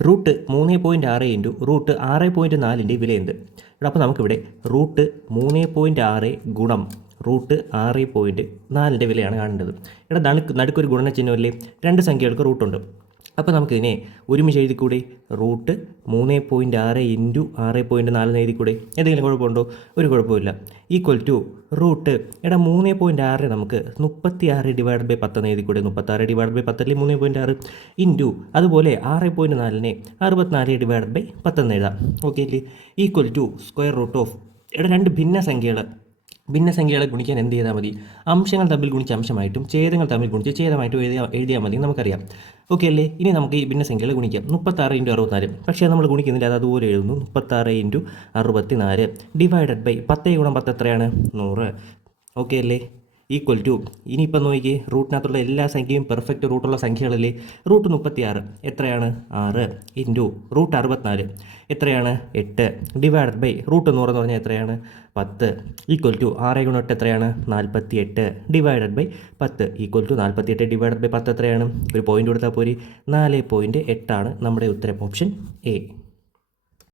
√3.6 into √6.4ൻ്റെ വില എന്ത്? അപ്പോൾ നമുക്കിവിടെ √3.6 ഗുണം √6.4ൻ്റെ വിലയാണ് കാണേണ്ടത്. ഇവിടെ നടുക്കൊരു ഗുണന ചിഹ്നമല്ലേ, രണ്ട് സംഖ്യകൾക്ക് റൂട്ടുണ്ട്. അപ്പോൾ നമുക്കിതിനെ ഒരുമിച്ച് എഴുതിക്കൂടെ? √3.6 ഇൻറ്റു 6.4 എഴുതിക്കൂടെ? എന്തെങ്കിലും കുഴപ്പമുണ്ടോ? ഒരു കുഴപ്പമില്ല. ഈക്വൽ ടു റൂട്ട് 3.6 നമുക്ക് 36/10 എന്ന് എഴുതിക്കൂടെ? 36/10 അല്ലേ 3.6 ഇൻറ്റു അതുപോലെ 6.4നെ 64/10 എന്ന് എഴുതാം. ഓക്കെ അല്ലേ? Equal to square root of രണ്ട് ഭിന്നസംഖ്യകളെ ഗുണിക്കാൻ എന്ത് ചെയ്താൽ മതി? അംശങ്ങൾ തമ്മിൽ ഗുണിച്ച് അംശമായിട്ടും ഛേദങ്ങൾ തമ്മിൽ ഗുണിച്ച് ഛേദമായിട്ടും എഴുതിയാൽ മതി, നമുക്കറിയാം. ഓക്കെ അല്ലേ? ഇനി നമുക്ക് ഈ ഭിന്നസംഖ്യകളെ ഗുണിക്കാം. 36 × 64, പക്ഷേ നമ്മൾ ഗുണിക്കുന്നില്ല, അത് അതുപോലെ എഴുതുന്നു. 36 × 64 ഡിവൈഡഡ് ബൈ 10 × 10 എത്രയാണ്? 100. ഓക്കെ അല്ലേ? ഈക്വൽ ടു ഇനിയിപ്പം നോക്കിക്കേ, റൂട്ടിനകത്തുള്ള എല്ലാ സംഖ്യയും പെർഫെക്റ്റ് റൂട്ടുള്ള സംഖ്യകളല്ലേ. √36 എത്രയാണ്? 6 ഇൻറ്റു √64 എത്രയാണ്? 8 ഡിവൈഡഡ് ബൈ √100 എന്ന് പറഞ്ഞാൽ എത്രയാണ്? 10 ഈക്വൽ ടു 6 × 8 എത്രയാണ്? 48 divided by 10 equal to 48 divided by 10 എത്രയാണ്? ഒരു പോയിൻ്റ് കൊടുത്താൽ പോരി. 4.8 ആണ് നമ്മുടെ ഉത്തരം. Option A.